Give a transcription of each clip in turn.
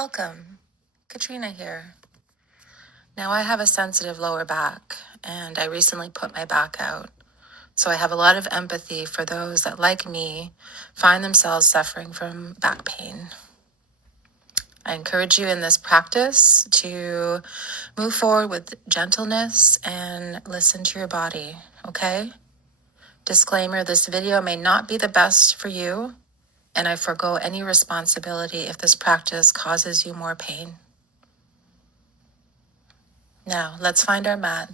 Welcome, Katrina here. Now I have a sensitive lower back and I recently put my back out. So I have a lot of empathy for those that, like me, find themselves suffering from back pain. I encourage you in this practice to move forward with gentleness and listen to your body, okay? Disclaimer, this video may not be the best for you, and I forego any responsibility if this practice causes you more pain. Now, let's find our mat.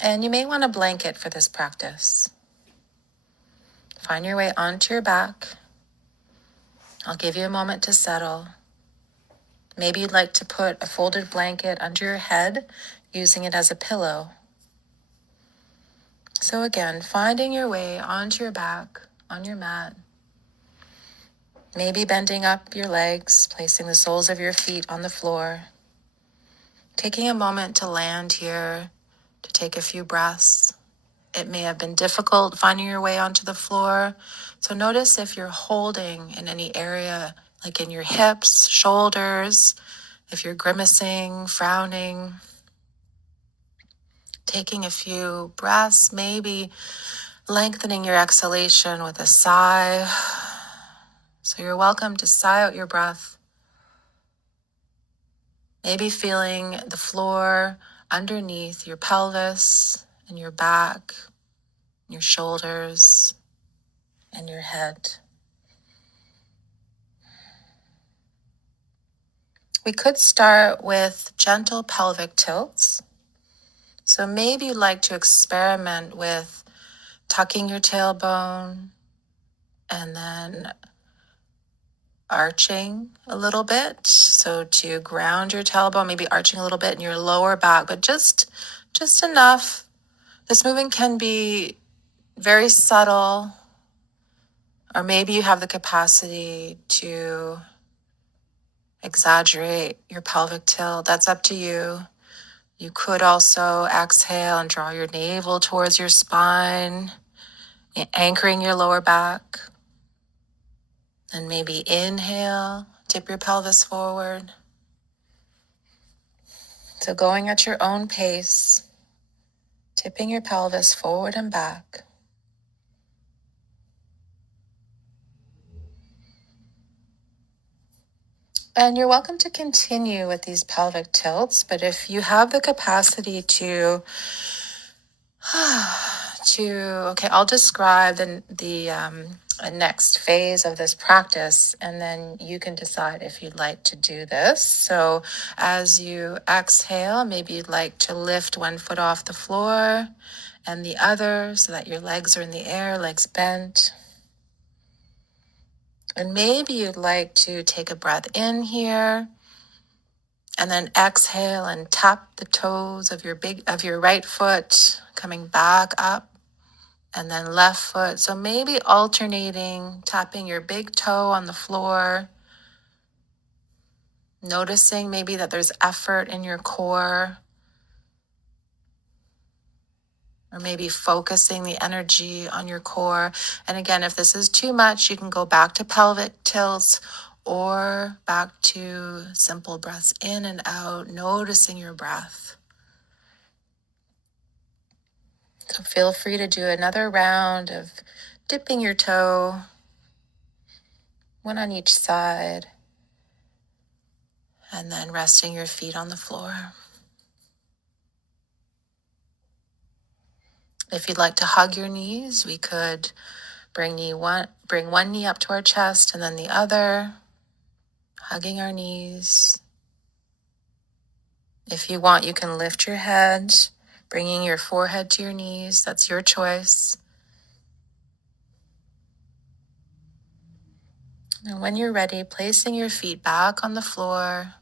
And you may want a blanket for this practice. Find your way onto your back. I'll give you a moment to settle. Maybe you'd like to put a folded blanket under your head, using it as a pillow. So again, finding your way onto your back, on your mat. Maybe bending up your legs, placing the soles of your feet on the floor. Taking a moment to land here, to take a few breaths. It may have been difficult finding your way onto the floor. So notice if you're holding in any area, like in your hips, shoulders, if you're grimacing, frowning. Taking a few breaths, maybe lengthening your exhalation with a sigh. So you're welcome to sigh out your breath. Maybe feeling the floor underneath your pelvis and your back, your shoulders, and your head. We could start with gentle pelvic tilts. So maybe you'd like to experiment with tucking your tailbone and then arching a little bit. So to ground your tailbone, maybe arching a little bit in your lower back, but just enough. This movement can be very subtle, or maybe you have the capacity to exaggerate your pelvic tilt. That's up to you. You could also exhale and draw your navel towards your spine, anchoring your lower back. And maybe inhale, tip your pelvis forward. So going at your own pace, tipping your pelvis forward and back. And you're welcome to continue with these pelvic tilts, but if you have the capacity to okay, I'll describe the next phase of this practice, and then you can decide if you'd like to do this. So as you exhale, maybe you'd like to lift one foot off the floor and the other so that your legs are in the air, legs bent. And maybe you'd like to take a breath in here and then exhale and tap the toes of your right foot, coming back up, and then left foot. So maybe alternating, tapping your big toe on the floor, noticing maybe that there's effort in your core, or maybe focusing the energy on your core. And again, if this is too much, you can go back to pelvic tilts or back to simple breaths in and out, noticing your breath. So feel free to do another round of dipping your toe, one on each side, and then resting your feet on the floor. If you'd like to hug your knees, we could bring one knee up to our chest and then the other, hugging our knees. If you want, you can lift your head, bringing your forehead to your knees. That's your choice. And when you're ready, placing your feet back on the floor.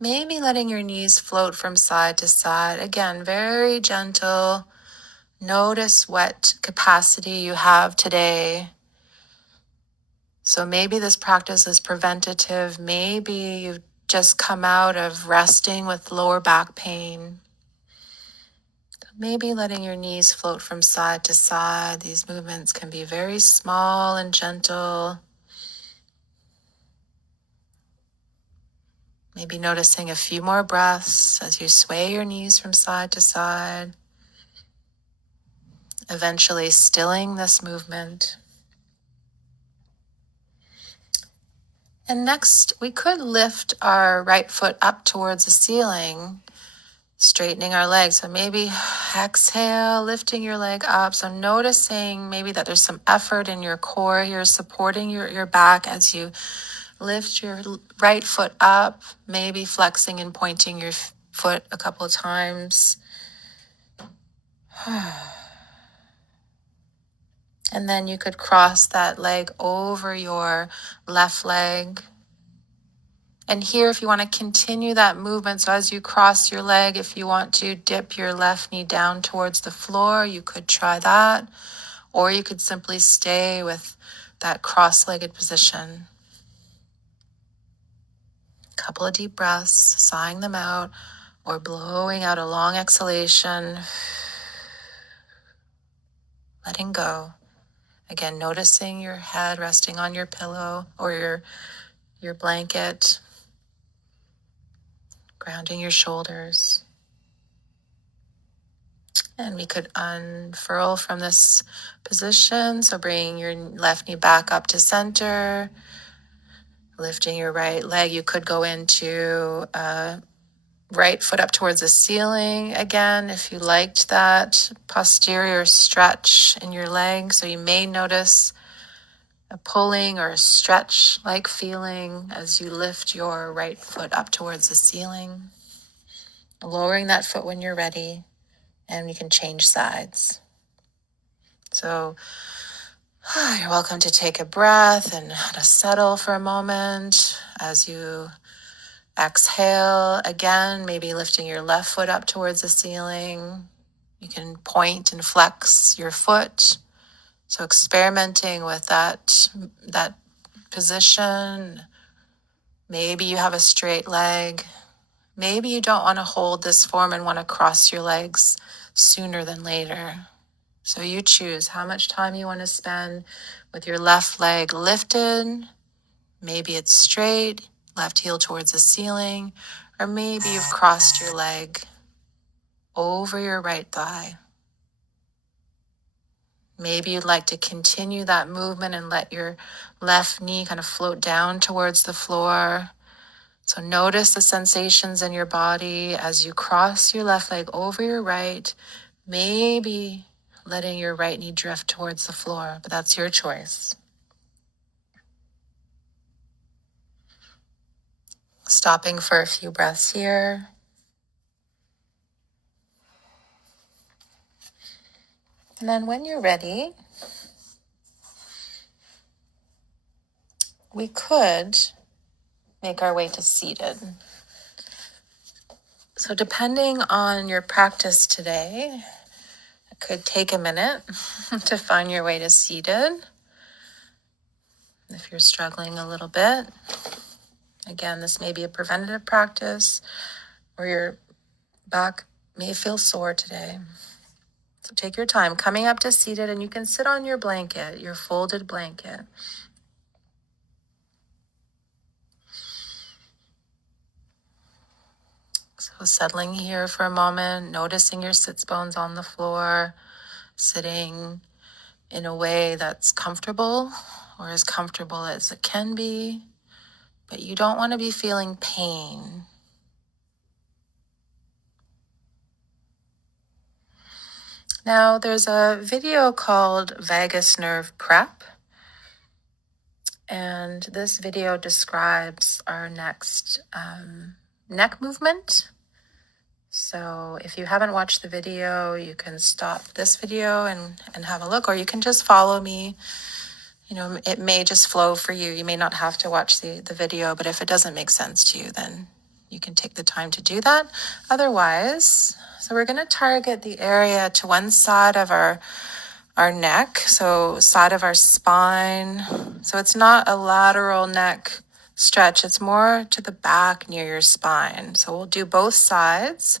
Maybe letting your knees float from side to side. Again, very gentle. Notice what capacity you have today. So maybe this practice is preventative. Maybe you've just come out of resting with lower back pain. Maybe letting your knees float from side to side. These movements can be very small and gentle. Maybe noticing a few more breaths as you sway your knees from side to side, eventually stilling this movement. And next, we could lift our right foot up towards the ceiling, straightening our legs. So maybe exhale, lifting your leg up. So noticing maybe that there's some effort in your core here, supporting your back as you lift your right foot up, maybe flexing and pointing your foot a couple of times. And then you could cross that leg over your left leg. And here, if you want to continue that movement, so as you cross your leg, if you want to dip your left knee down towards the floor, you could try that. Or you could simply stay with that cross-legged position. Couple of deep breaths, sighing them out, or blowing out a long exhalation, letting go. Again, noticing your head resting on your pillow or your blanket, grounding your shoulders. And we could unfurl from this position. So bring your left knee back up to center, lifting your right leg. You could go into right foot up towards the ceiling again if you liked that posterior stretch in your leg. So you may notice a pulling or a stretch like feeling as you lift your right foot up towards the ceiling. Lowering that foot when you're ready, and you can change sides. So you're welcome to take a breath and to settle for a moment as you exhale again, maybe lifting your left foot up towards the ceiling. You can point and flex your foot. So experimenting with that position. Maybe you have a straight leg. Maybe you don't want to hold this form and want to cross your legs sooner than later. So you choose how much time you want to spend with your left leg lifted. Maybe it's straight, left heel towards the ceiling, or maybe you've crossed your leg over your right thigh. Maybe you'd like to continue that movement and let your left knee kind of float down towards the floor. So notice the sensations in your body as you cross your left leg over your right, maybe letting your right knee drift towards the floor, but that's your choice. Stopping for a few breaths here. And then when you're ready, we could make our way to seated. So depending on your practice today, it could take a minute to find your way to seated. If you're struggling a little bit, again, this may be a preventative practice or your back may feel sore today. So take your time coming up to seated, and you can sit on your blanket, your folded blanket. So settling here for a moment, noticing your sits bones on the floor, sitting in a way that's comfortable or as comfortable as it can be, but you don't want to be feeling pain. Now, there's a video called Vagus Nerve Prep, and this video describes our next neck movement. So if you haven't watched the video, you can stop this video and have a look, or you can just follow me. You know, it may just flow for you. You may not have to watch the video, but if it doesn't make sense to you, then you can take the time to do that. Otherwise, so we're going to target the area to one side of our neck, so side of our spine. So it's not a lateral neck stretch, it's more to the back near your spine. So we'll do both sides,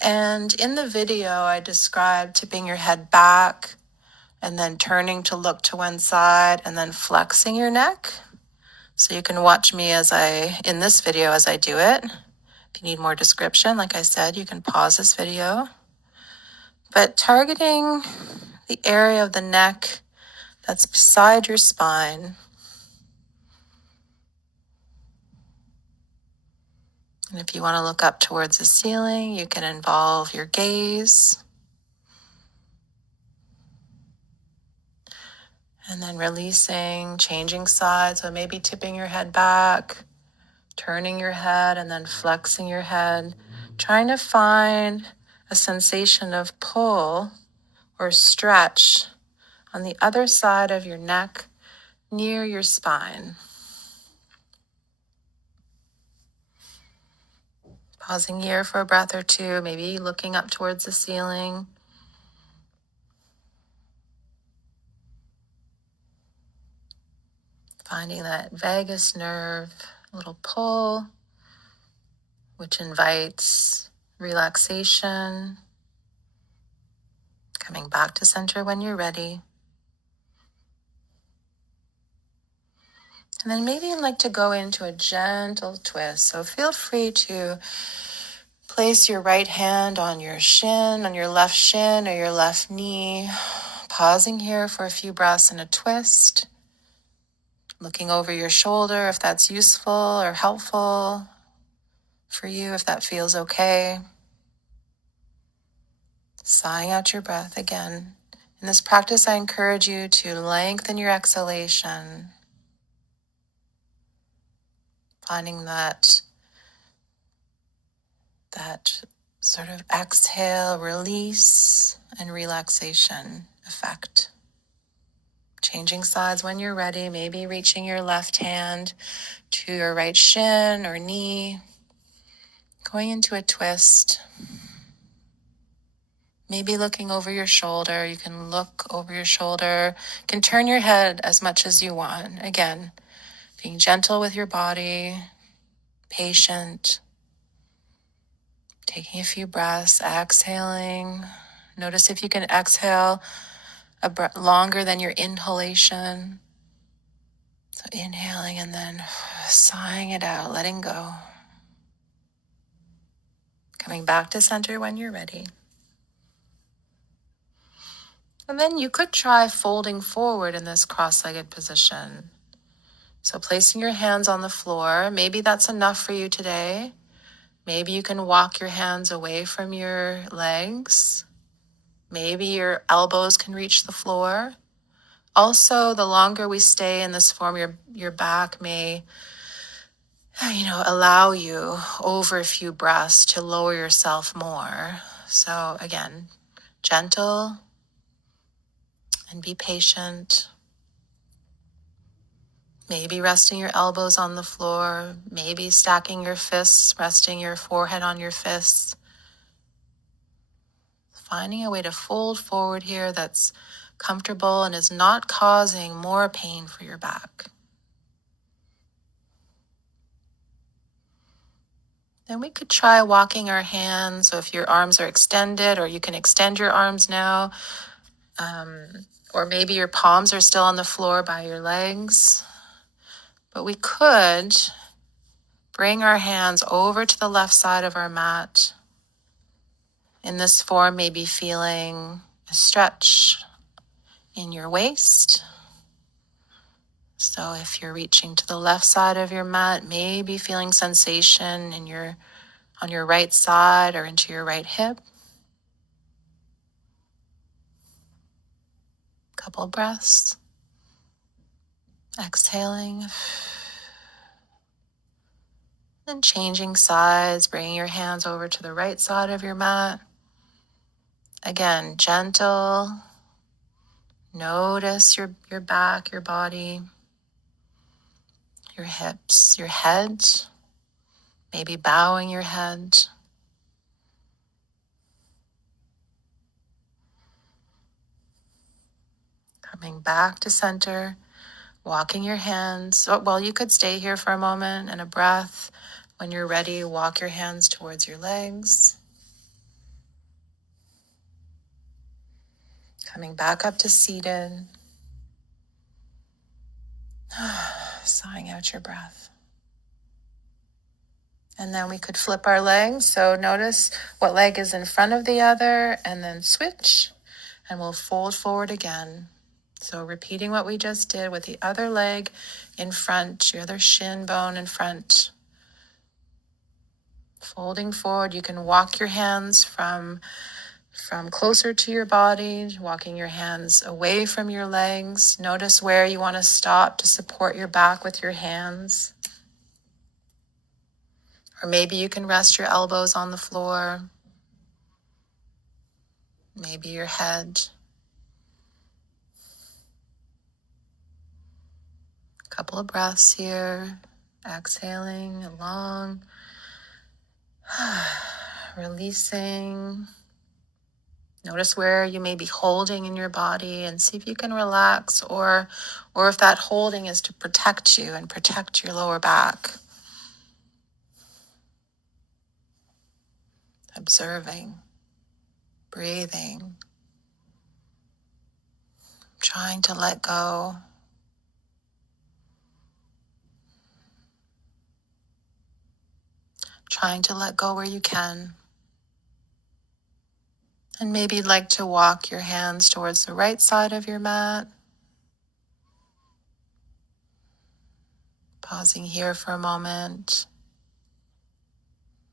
And in the video, I described tipping your head back and then turning to look to one side and then flexing your neck. So you can watch me in this video as I do it. If you need more description, like I said, you can pause this video. But targeting the area of the neck that's beside your spine. And if you want to look up towards the ceiling, you can involve your gaze. And then releasing, changing sides. So maybe tipping your head back, turning your head, and then flexing your head. Trying to find a sensation of pull or stretch on the other side of your neck near your spine. Pausing here for a breath or two, maybe looking up towards the ceiling. Finding that vagus nerve, a little pull, which invites relaxation. Coming back to center when you're ready. And then maybe you'd like to go into a gentle twist. So feel free to place your right hand on your shin, on your left shin or your left knee. Pausing here for a few breaths in a twist. Looking over your shoulder if that's useful or helpful for you, if that feels okay. Sighing out your breath again. In this practice, I encourage you to lengthen your exhalation. Finding that sort of exhale, release, and relaxation effect. Changing sides when you're ready, maybe reaching your left hand to your right shin or knee, going into a twist. Maybe looking over your shoulder. You can look over your shoulder. You can turn your head as much as you want. Again, being gentle with your body, patient. Taking a few breaths, exhaling. Notice if you can exhale longer than your inhalation. So inhaling and then sighing it out, letting go. Coming back to center when you're ready. And then you could try folding forward in this cross-legged position. So placing your hands on the floor, maybe that's enough for you today. Maybe you can walk your hands away from your legs. Maybe your elbows can reach the floor. Also, the longer we stay in this form, your back may, allow you over a few breaths to lower yourself more. So again, gentle and be patient. Maybe resting your elbows on the floor, maybe stacking your fists, resting your forehead on your fists. Finding a way to fold forward here that's comfortable and is not causing more pain for your back. Then we could try walking our hands. So if your arms are extended, or you can extend your arms now, or maybe your palms are still on the floor by your legs. But we could bring our hands over to the left side of our mat. In this form, maybe feeling a stretch in your waist. So if you're reaching to the left side of your mat, maybe feeling sensation on your right side or into your right hip. Couple of breaths. Exhaling. Then changing sides, bringing your hands over to the right side of your mat. Again, gentle. Notice your back, your body, your hips, your head. Maybe bowing your head. Coming back to center, walking your hands. Well, you could stay here for a moment and a breath. When you're ready, walk your hands towards your legs. Coming back up to seated. Sighing out your breath. And then we could flip our legs. So notice what leg is in front of the other and then switch and we'll fold forward again. So repeating what we just did with the other leg in front, your other shin bone in front. Folding forward, you can walk your hands from closer to your body, walking your hands away from your legs. Notice where you want to stop to support your back with your hands. Or maybe you can rest your elbows on the floor. Maybe your head. A couple of breaths here. Exhaling long. Releasing. Notice where you may be holding in your body and see if you can relax or if that holding is to protect you and protect your lower back. Observing, breathing, trying to let go. Trying to let go where you can. And maybe you'd like to walk your hands towards the right side of your mat. Pausing here for a moment.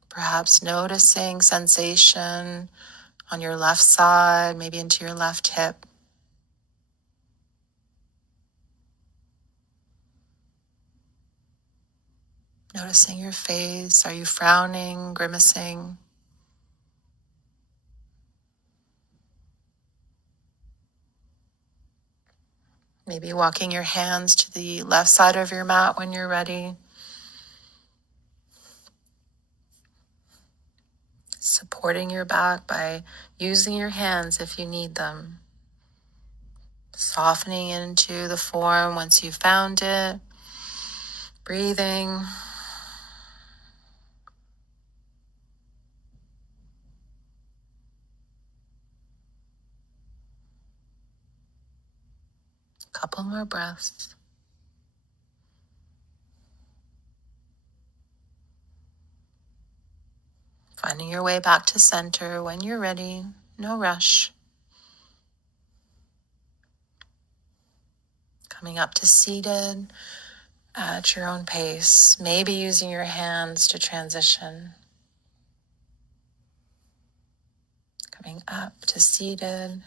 Perhaps noticing sensation on your left side, maybe into your left hip. Noticing your face. Are you frowning, grimacing? Maybe walking your hands to the left side of your mat when you're ready. Supporting your back by using your hands if you need them. Softening into the form once you've found it. Breathing. Couple more breaths. Finding your way back to center when you're ready. No rush. Coming up to seated at your own pace. Maybe using your hands to transition. Coming up to seated.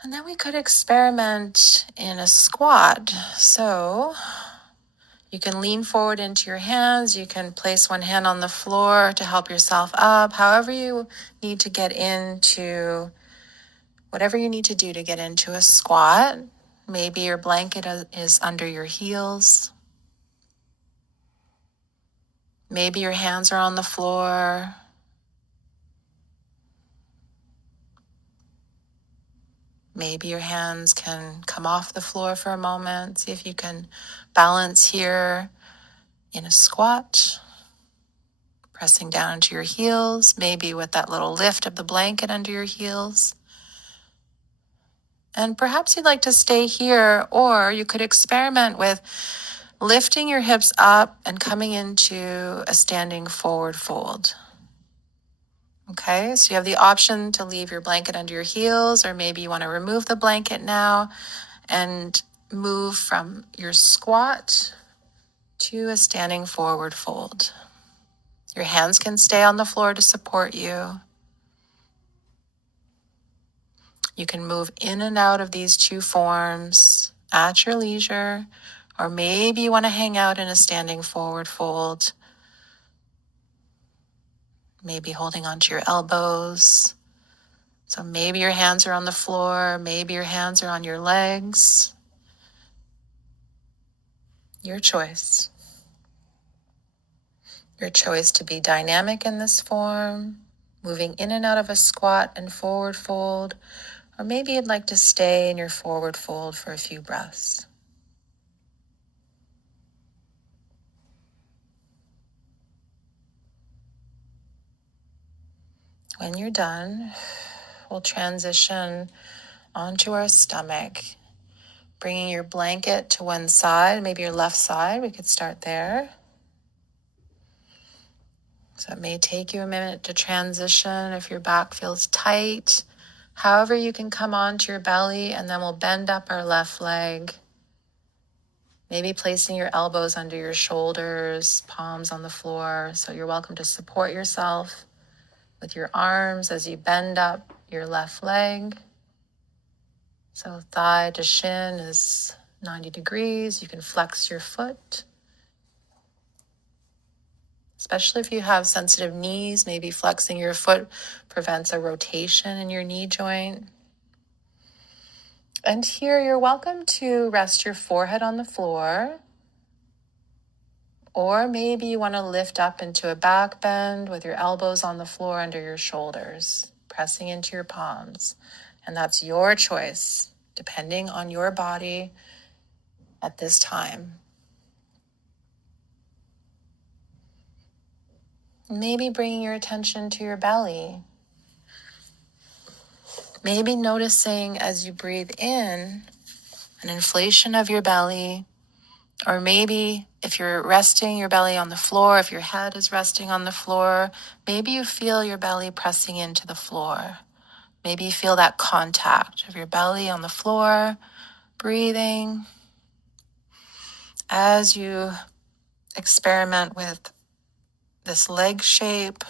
And then we could experiment in a squat. So you can lean forward into your hands. You can place one hand on the floor to help yourself up. However you need to get into, whatever you need to do to get into a squat. Maybe your blanket is under your heels. Maybe your hands are on the floor. Maybe your hands can come off the floor for a moment. See if you can balance here in a squat. Pressing down into your heels, maybe with that little lift of the blanket under your heels. And perhaps you'd like to stay here, or you could experiment with lifting your hips up and coming into a standing forward fold. Okay, so you have the option to leave your blanket under your heels, or maybe you want to remove the blanket now and move from your squat to a standing forward fold. Your hands can stay on the floor to support you. You can move in and out of these two forms at your leisure, or maybe you want to hang out in a standing forward fold, maybe holding onto your elbows. So maybe your hands are on the floor, maybe your hands are on your legs. Your choice. Your choice to be dynamic in this form, moving in and out of a squat and forward fold, or maybe you'd like to stay in your forward fold for a few breaths. When you're done, we'll transition onto our stomach, bringing your blanket to one side, maybe your left side. We could start there. So it may take you a minute to transition if your back feels tight. However, you can come onto your belly, and then we'll bend up our left leg. Maybe placing your elbows under your shoulders, palms on the floor. So you're welcome to support yourself with your arms as you bend up your left leg. So thigh to shin is 90 degrees. You can flex your foot. Especially if you have sensitive knees, maybe flexing your foot prevents a rotation in your knee joint. And here you're welcome to rest your forehead on the floor. Or maybe you want to lift up into a back bend with your elbows on the floor under your shoulders, pressing into your palms. And that's your choice, depending on your body at this time. Maybe bringing your attention to your belly. Maybe noticing as you breathe in an inflation of your belly, or maybe if you're resting your belly on the floor, if your head is resting on the floor, maybe you feel your belly pressing into the floor. Maybe you feel that contact of your belly on the floor, breathing as you experiment with this leg shape,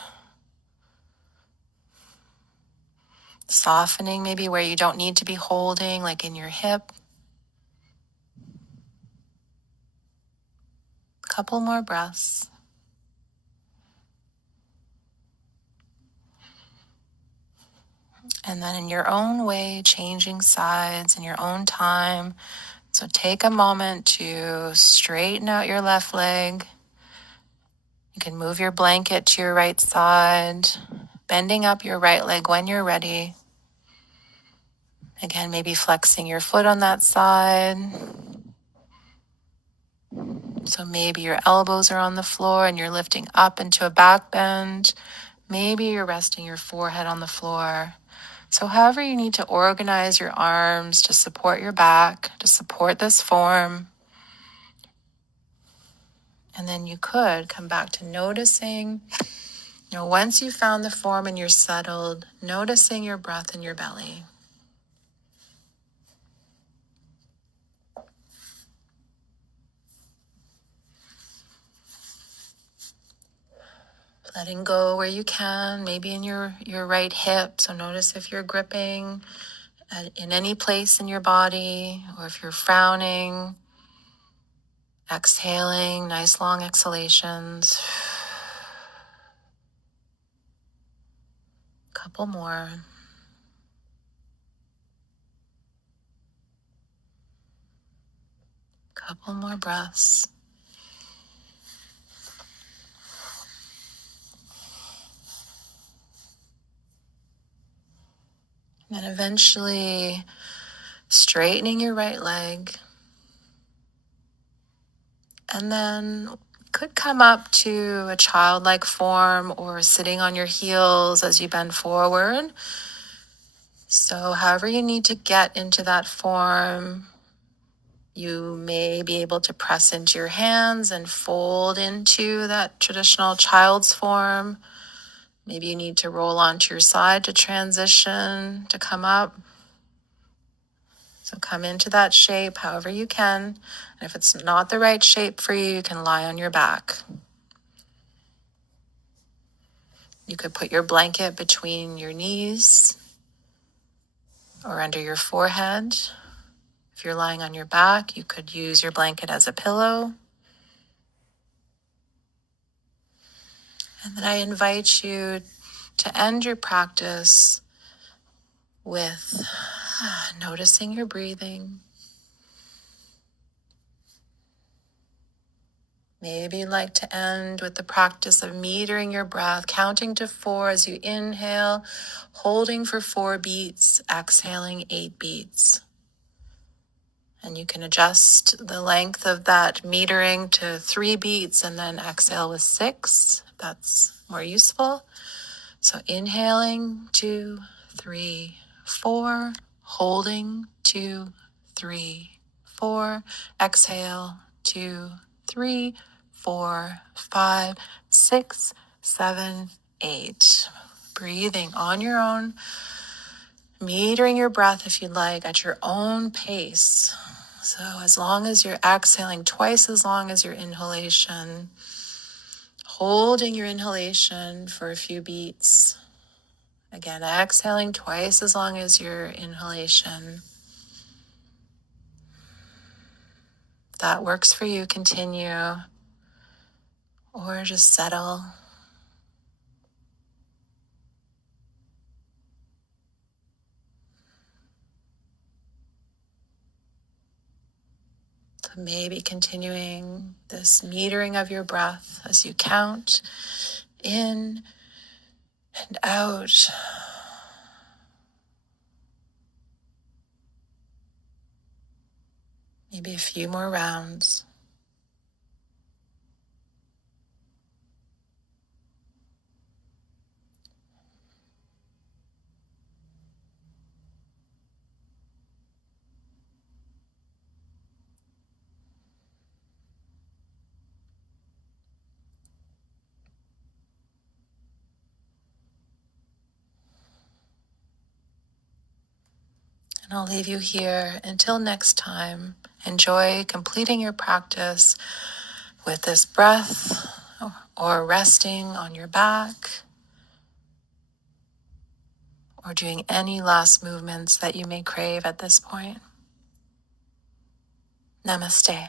softening maybe where you don't need to be holding, like in your hip. Couple more breaths. And then in your own way, changing sides in your own time. So take a moment to straighten out your left leg. You can move your blanket to your right side, bending up your right leg when you're ready. Again, maybe flexing your foot on that side. So maybe your elbows are on the floor and you're lifting up into a back bend. Maybe you're resting your forehead on the floor. So however you need to organize your arms to support your back, to support this form. And then you could come back to noticing, once you've found the form and you're settled, noticing your breath in your belly. Letting go where you can, maybe in your right hip. So notice if you're gripping in any place in your body, or if you're frowning. Exhaling, nice long exhalations. Couple more. Couple more breaths. And then eventually straightening your right leg. And then could come up to a childlike form or sitting on your heels as you bend forward. So however you need to get into that form, you may be able to press into your hands and fold into that traditional child's form. Maybe you need to roll onto your side to transition, to come up. So come into that shape however you can. And if it's not the right shape for you, you can lie on your back. You could put your blanket between your knees or under your forehead. If you're lying on your back, you could use your blanket as a pillow. And then I invite you to end your practice with noticing your breathing. Maybe you'd like to end with the practice of metering your breath, counting to 4 as you inhale, holding for 4 beats, exhaling 8 beats. And you can adjust the length of that metering to 3 beats and then exhale with 6, if that's more useful. So inhaling 2, 3, 4. Holding 2, 3, 4. Exhale 2, 3, 4, 5, 6, 7, 8. Breathing on your own, metering your breath if you'd like at your own pace. So as long as you're exhaling twice as long as your inhalation, holding your inhalation for a few beats. Again, exhaling twice as long as your inhalation. If that works for you, continue, or just settle. So maybe continuing this metering of your breath as you count in and out. Maybe a few more rounds. And I'll leave you here until next time. Enjoy completing your practice with this breath or resting on your back or doing any last movements that you may crave at this point. Namaste.